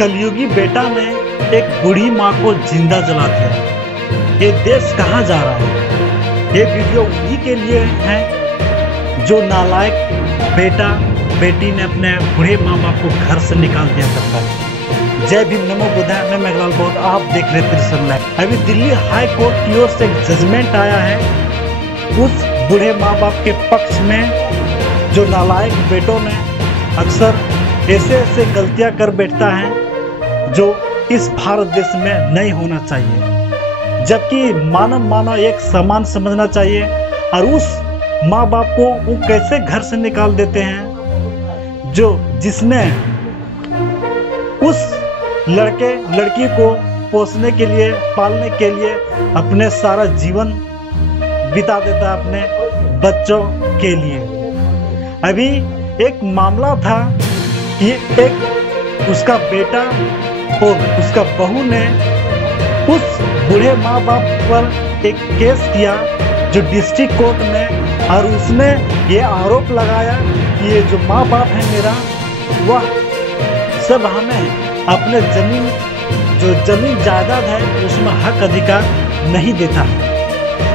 कलयुगी बेटा ने एक बूढ़ी माँ को जिंदा जला दिया। ये देश कहाँ जा रहा है? ये वीडियो उन्हीं के लिए है जो नालायक बेटा बेटी ने अपने बूढ़े माँ बाप को घर से निकाल दिया करता है। जय भीम, नमो बुद्धाय। मैं मेघलाल बौद्ध, आप देख रहे त्रिशूल लाइव। अभी दिल्ली हाई कोर्ट की ओर से एक जजमेंट आया है उस बूढ़े माँ बाप के पक्ष में जो नालायक बेटों ने अक्सर ऐसे गलतियां कर बैठता है जो इस भारत देश में नहीं होना चाहिए, जबकि मानव एक समान समझना चाहिए। और उस माँ बाप को वो कैसे घर से निकाल देते हैं जिसने उस लड़की को पोसने के लिए, पालने के लिए अपने सारा जीवन बिता देता है अपने बच्चों के लिए। अभी एक मामला था कि एक उसका बेटा और उसका बहू ने उस बूढ़े माँ बाप पर एक केस किया जो डिस्ट्रिक्ट कोर्ट में, और उसने ये आरोप लगाया कि ये जो माँ बाप है मेरा, वह सब हमें अपने जमीन जायदाद है उसमें हक अधिकार नहीं देता।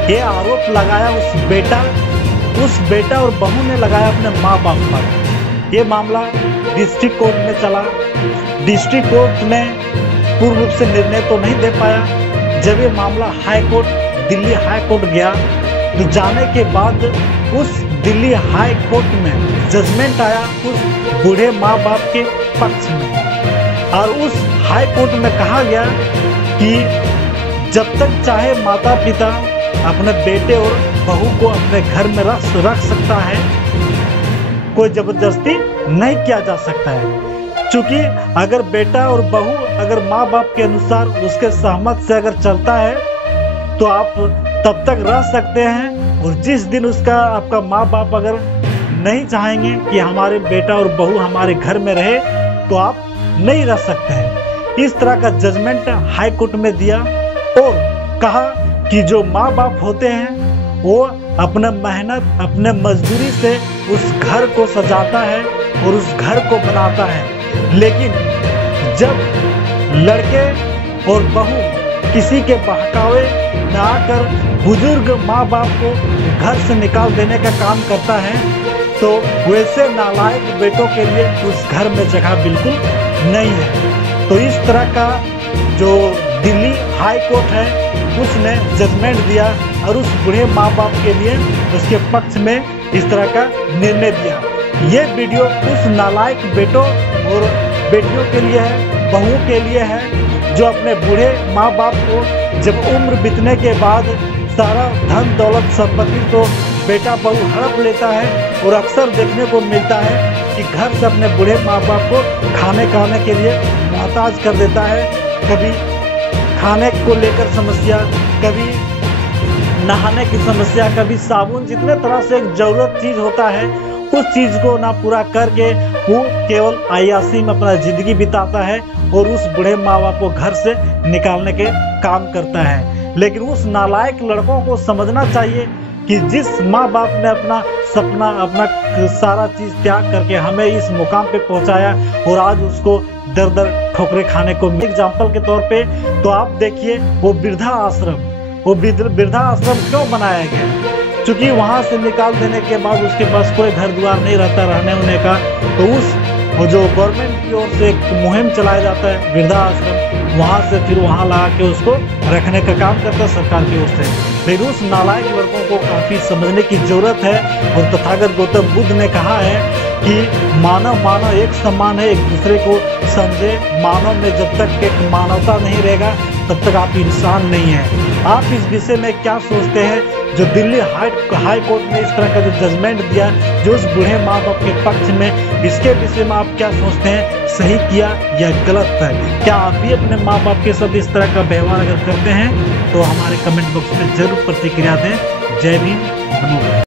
ये आरोप लगाया उस बेटा और बहू ने लगाया अपने माँ बाप पर। ये मामला डिस्ट्रिक्ट कोर्ट में चला। डिस्ट्रिक्ट कोर्ट ने पूर्ण रूप से निर्णय तो नहीं दे पाया। जब ये मामला दिल्ली हाई कोर्ट गया तो जाने के बाद उस दिल्ली हाई कोर्ट में जजमेंट आया उस बूढ़े माँ बाप के पक्ष में। और उस हाई कोर्ट में कहा गया कि जब तक चाहे माता पिता अपने बेटे और बहू को अपने घर में रख सकता है, कोई जबरदस्ती नहीं किया जा सकता है। क्योंकि अगर बेटा और बहू अगर माँ बाप के अनुसार उसके सहमत से अगर चलता है तो आप तब तक रह सकते हैं, और जिस दिन आपका माँ बाप अगर नहीं चाहेंगे कि हमारे बेटा और बहू हमारे घर में रहे तो आप नहीं रह सकते हैं। इस तरह का जजमेंट हाई कोर्ट में दिया और कहा कि जो माँ बाप होते हैं वो अपना मेहनत, अपने मजदूरी से उस घर को सजाता है और उस घर को बनाता है, लेकिन जब लड़के और बहू किसी के बहकावे में आकर बुजुर्ग माँ बाप को घर से निकाल देने का काम करता है तो वैसे नालायक बेटों के लिए उस घर में जगह बिल्कुल नहीं है। तो इस तरह का जो दिल्ली हाई कोर्ट है उसने जजमेंट दिया और उस बूढ़े माँ बाप के लिए उसके पक्ष में इस तरह का निर्णय दिया। ये वीडियो उस नालायक बेटों और बेटियों के लिए है, बहुओं के लिए है जो अपने बूढ़े माँ बाप को जब उम्र बीतने के बाद सारा धन दौलत संपत्ति तो बेटा बहू हड़प लेता है, और अक्सर देखने को मिलता है कि घर से अपने बूढ़े माँ बाप को खाने के लिए मोहताज कर देता है। कभी खाने को लेकर समस्या, कभी नहाने की समस्या, कभी साबुन, जितने तरह से एक जरूरत चीज होता है उस चीज को ना पूरा करके वो केवल अय्याशी में अपना जिंदगी बिताता है और उस बूढ़े माँ बाप को घर से निकालने के काम करता है। लेकिन उस नालायक लड़कों को समझना चाहिए कि जिस माँ बाप ने अपना सपना, अपना सारा चीज त्याग करके हमें इस मुकाम पे पहुंचाया और आज उसको दर ठोकरे खाने को एग्जाम्पल के तौर पे, तो आप देखिए वो वृद्धा आश्रम क्यों बनाया गया? क्योंकि वहां से निकाल देने के बाद उसके पास कोई घर द्वार नहीं रहता रहने होने का, तो जो गवर्नमेंट की ओर से एक मुहिम चलाया जाता है वृद्धा आश्रम, वहां से फिर वहां ला के उसको रखने का काम करता है सरकार की ओर से। लेकिन उस नालायक लड़कों को काफी समझने की जरूरत है। और तथागत गौतम बुद्ध ने कहा है कि मानव एक समान है, एक दूसरे को समझे। मानव में जब तक एक मानवता नहीं रहेगा तब तक आप इंसान नहीं है। आप इस विषय में क्या सोचते हैं? जो दिल्ली हाई कोर्ट ने इस तरह का जो जजमेंट दिया जो उस बूढ़े माँ बाप के पक्ष में, इसके विषय में आप क्या सोचते हैं? सही किया या गलत है? क्या आप भी अपने माँ बाप के साथ इस तरह का व्यवहार अगर करते हैं तो हमारे कमेंट बॉक्स में जरूर प्रतिक्रिया दें। जय भीम, नमो बुद्धाय।